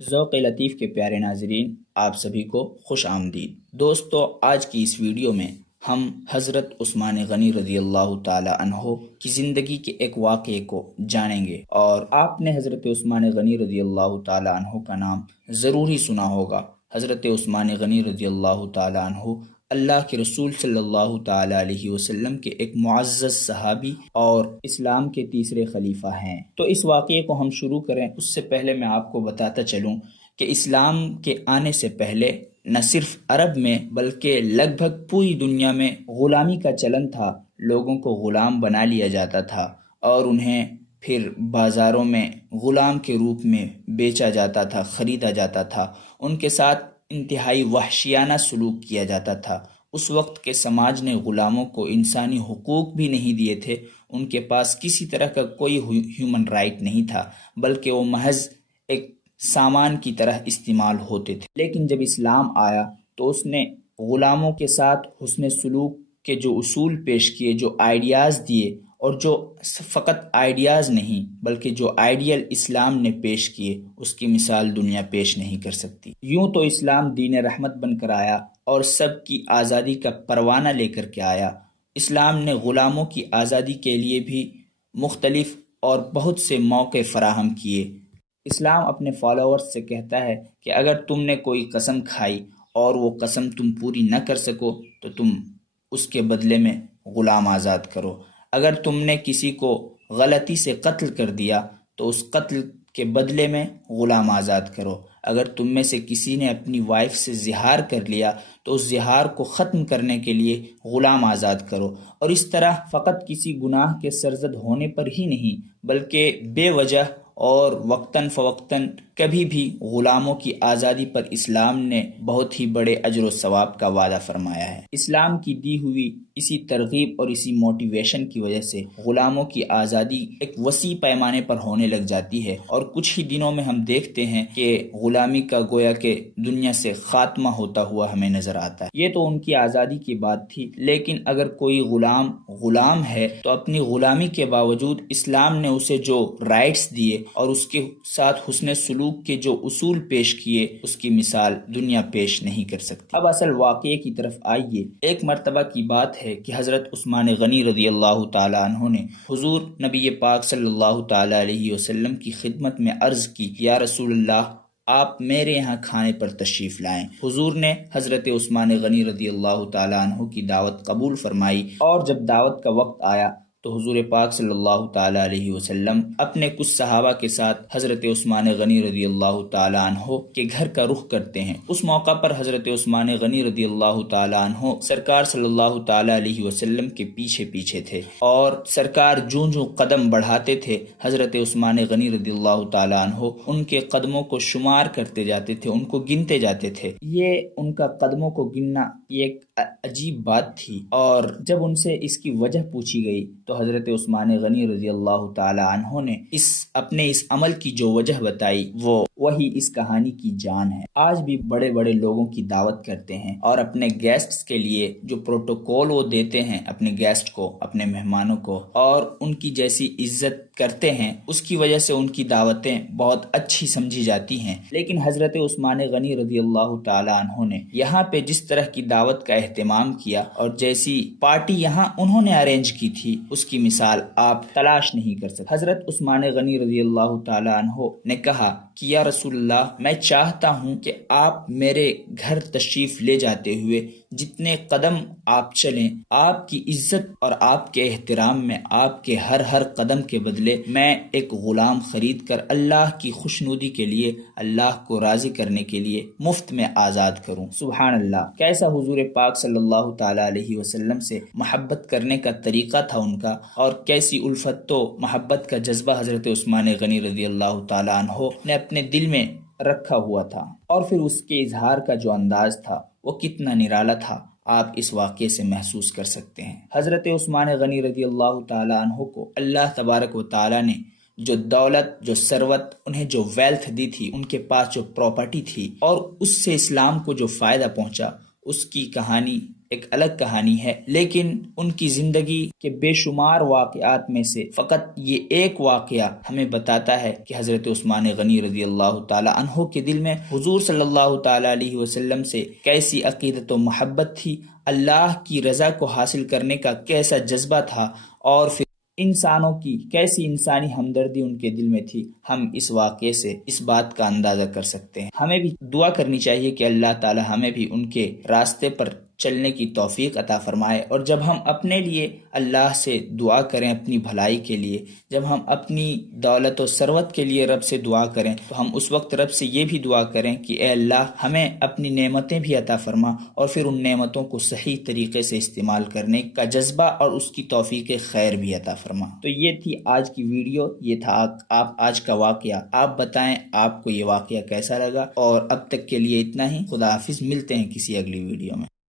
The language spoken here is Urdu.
ذوق لطیف کے پیارے ناظرین، آپ سبھی کو خوش آمدید۔ دوستو، آج کی اس ویڈیو میں ہم حضرت عثمان غنی رضی اللہ تعالی عنہ کی زندگی کے ایک واقعے کو جانیں گے، اور آپ نے حضرت عثمان غنی رضی اللہ تعالی عنہ کا نام ضرور ہی سنا ہوگا۔ حضرت عثمان غنی رضی اللہ تعالی عنہ اللہ کے رسول صلی اللہ تعالی علیہ وسلم کے ایک معزز صحابی اور اسلام کے تیسرے خلیفہ ہیں۔ تو اس واقعے کو ہم شروع کریں اس سے پہلے میں آپ کو بتاتا چلوں کہ اسلام کے آنے سے پہلے نہ صرف عرب میں بلکہ لگ بھگ پوری دنیا میں غلامی کا چلن تھا۔ لوگوں کو غلام بنا لیا جاتا تھا اور انہیں پھر بازاروں میں غلام کے روپ میں بیچا جاتا تھا، خریدا جاتا تھا۔ ان کے ساتھ انتہائی وحشیانہ سلوک کیا جاتا تھا۔ اس وقت کے سماج نے غلاموں کو انسانی حقوق بھی نہیں دیے تھے، ان کے پاس کسی طرح کا کوئی ہیومن رائٹ نہیں تھا، بلکہ وہ محض ایک سامان کی طرح استعمال ہوتے تھے۔ لیکن جب اسلام آیا تو اس نے غلاموں کے ساتھ حسن سلوک کے جو اصول پیش کیے، جو آئیڈیاز دیے، اور جو فقط آئیڈیاز نہیں بلکہ جو آئیڈیل اسلام نے پیش کیے، اس کی مثال دنیا پیش نہیں کر سکتی۔ یوں تو اسلام دین رحمت بن کر آیا اور سب کی آزادی کا پروانہ لے کر کے آیا۔ اسلام نے غلاموں کی آزادی کے لیے بھی مختلف اور بہت سے موقع فراہم کیے۔ اسلام اپنے فالوورز سے کہتا ہے کہ اگر تم نے کوئی قسم کھائی اور وہ قسم تم پوری نہ کر سکو تو تم اس کے بدلے میں غلام آزاد کرو۔ اگر تم نے کسی کو غلطی سے قتل کر دیا تو اس قتل کے بدلے میں غلام آزاد کرو۔ اگر تم میں سے کسی نے اپنی وائف سے زہار کر لیا تو اس زہار کو ختم کرنے کے لیے غلام آزاد کرو۔ اور اس طرح فقط کسی گناہ کے سرزد ہونے پر ہی نہیں بلکہ بے وجہ اور وقتاً فوقتاً کبھی بھی غلاموں کی آزادی پر اسلام نے بہت ہی بڑے اجر و ثواب کا وعدہ فرمایا ہے۔ اسلام کی دی ہوئی اسی ترغیب اور اسی موٹیویشن کی وجہ سے غلاموں کی آزادی ایک وسیع پیمانے پر ہونے لگ جاتی ہے، اور کچھ ہی دنوں میں ہم دیکھتے ہیں کہ غلامی کا گویا کہ دنیا سے خاتمہ ہوتا ہوا ہمیں نظر آتا ہے۔ یہ تو ان کی آزادی کی بات تھی، لیکن اگر کوئی غلام ہے تو اپنی غلامی کے باوجود اسلام نے اسے جو رائٹس دیے اور اس کے ساتھ حسن سلوک کے جو اصول پیش کیے، اس کی مثال دنیا پیش نہیں کر سکتی۔ اب اصل واقعے کی طرف آئیے۔ ایک مرتبہ کی بات ہے کہ حضرت عثمان غنی رضی اللہ تعالی عنہ نے حضور نبی پاک صلی اللہ تعالی علیہ وسلم کی خدمت میں عرض کی، یا رسول اللہ، آپ میرے یہاں کھانے پر تشریف لائیں۔ حضور نے حضرت عثمان غنی رضی اللہ تعالی عنہ کی دعوت قبول فرمائی، اور جب دعوت کا وقت آیا تو حضور پاک صلی اللہ تعالی علیہ وسلم اپنے کچھ صحابہ کے ساتھ حضرت عثمان غنی رضی اللہ تعالی عنہ کے گھر کا رخ کرتے ہیں۔ اس موقع پر حضرت عثمان غنی رضی اللہ تعالی عنہ سرکار صلی اللہ تعالی علیہ وسلم کے پیچھے پیچھے تھے، اور سرکار جوں قدم بڑھاتے تھے حضرت عثمان غنی رضی اللہ تعالی عنہ ان کے قدموں کو شمار کرتے جاتے تھے، ان کو گنتے جاتے تھے۔ یہ ان کا قدموں کو گننا یہ ایک عجیب بات تھی، اور جب ان سے اس کی وجہ پوچھی گئی تو حضرت عثمان غنی رضی اللہ تعالی عنہ نے اپنے اس عمل کی جو وجہ بتائی، وہی اس کہانی کی جان ہے۔ آج بھی بڑے بڑے لوگوں کی دعوت کرتے ہیں اور اپنے گیسٹس کے لیے جو پروٹوکول وہ دیتے ہیں اپنے گیسٹ کو، اپنے مہمانوں کو، اور ان کی جیسی عزت کرتے ہیں، اس کی وجہ سے ان کی دعوتیں بہت اچھی سمجھی جاتی ہیں۔ لیکن حضرت عثمان غنی رضی اللہ تعالی عنہ نے یہاں پہ جس طرح کی دعوت کا اہتمام کیا اور جیسی پارٹی یہاں انہوں نے ارینج کی تھی، اس کی مثال آپ تلاش نہیں کر سکتے۔ حضرت عثمان غنی رضی اللہ تعالی عنہ نے کہا کہ یا رسول اللہ، میں چاہتا ہوں کہ آپ میرے گھر تشریف لے جاتے ہوئے جتنے قدم آپ چلیں، آپ کی عزت اور آپ کے احترام میں آپ کے ہر قدم کے بدلے میں ایک غلام خرید کر اللہ کی خوشنودی کے لیے، اللہ کو راضی کرنے کے لیے مفت میں آزاد کروں۔ سبحان اللہ، کیسا حضور پاک صلی اللہ تعالی علیہ وسلم سے محبت کرنے کا طریقہ تھا ان کا، اور کیسی الفت تو محبت کا جذبہ حضرت عثمان غنی رضی اللہ تعالی عنہ نے اپنے دل میں رکھا ہوا تھا، اور پھر اس کے اظہار کا جو انداز تھا وہ کتنا نرالا تھا، آپ اس واقعے سے محسوس کر سکتے ہیں۔ حضرت عثمان غنی رضی اللہ تعالی عنہ کو اللہ تبارک و تعالی نے جو دولت، جو ثروت، انہیں جو ویلتھ دی تھی، ان کے پاس جو پراپرٹی تھی، اور اس سے اسلام کو جو فائدہ پہنچا، اس کی کہانی ایک الگ کہانی ہے، لیکن ان کی زندگی کے بے شمار واقعات میں سے فقط یہ ایک واقعہ ہمیں بتاتا ہے کہ حضرت عثمان غنی رضی اللہ تعالی عنہ کے دل میں حضور صلی اللہ تعالی علیہ وسلم سے کیسی عقیدت و محبت تھی، اللہ کی رضا کو حاصل کرنے کا کیسا جذبہ تھا، اور پھر انسانوں کی کیسی انسانی ہمدردی ان کے دل میں تھی۔ ہم اس واقعے سے اس بات کا اندازہ کر سکتے ہیں۔ ہمیں بھی دعا کرنی چاہیے کہ اللہ تعالی ہمیں بھی ان کے راستے پر چلنے کی توفیق عطا فرمائے، اور جب ہم اپنے لیے اللہ سے دعا کریں اپنی بھلائی کے لیے، جب ہم اپنی دولت و ثروت کے لیے رب سے دعا کریں، تو ہم اس وقت رب سے یہ بھی دعا کریں کہ اے اللہ ہمیں اپنی نعمتیں بھی عطا فرما، اور پھر ان نعمتوں کو صحیح طریقے سے استعمال کرنے کا جذبہ اور اس کی توفیق خیر بھی عطا فرما۔ تو یہ تھی آج کی ویڈیو، یہ تھا آپ آج کا واقعہ۔ آپ بتائیں آپ کو یہ واقعہ کیسا لگا، اور اب تک کے لیے اتنا ہی۔ خدا حافظ، ملتے ہیں کسی اگلی ویڈیو میں۔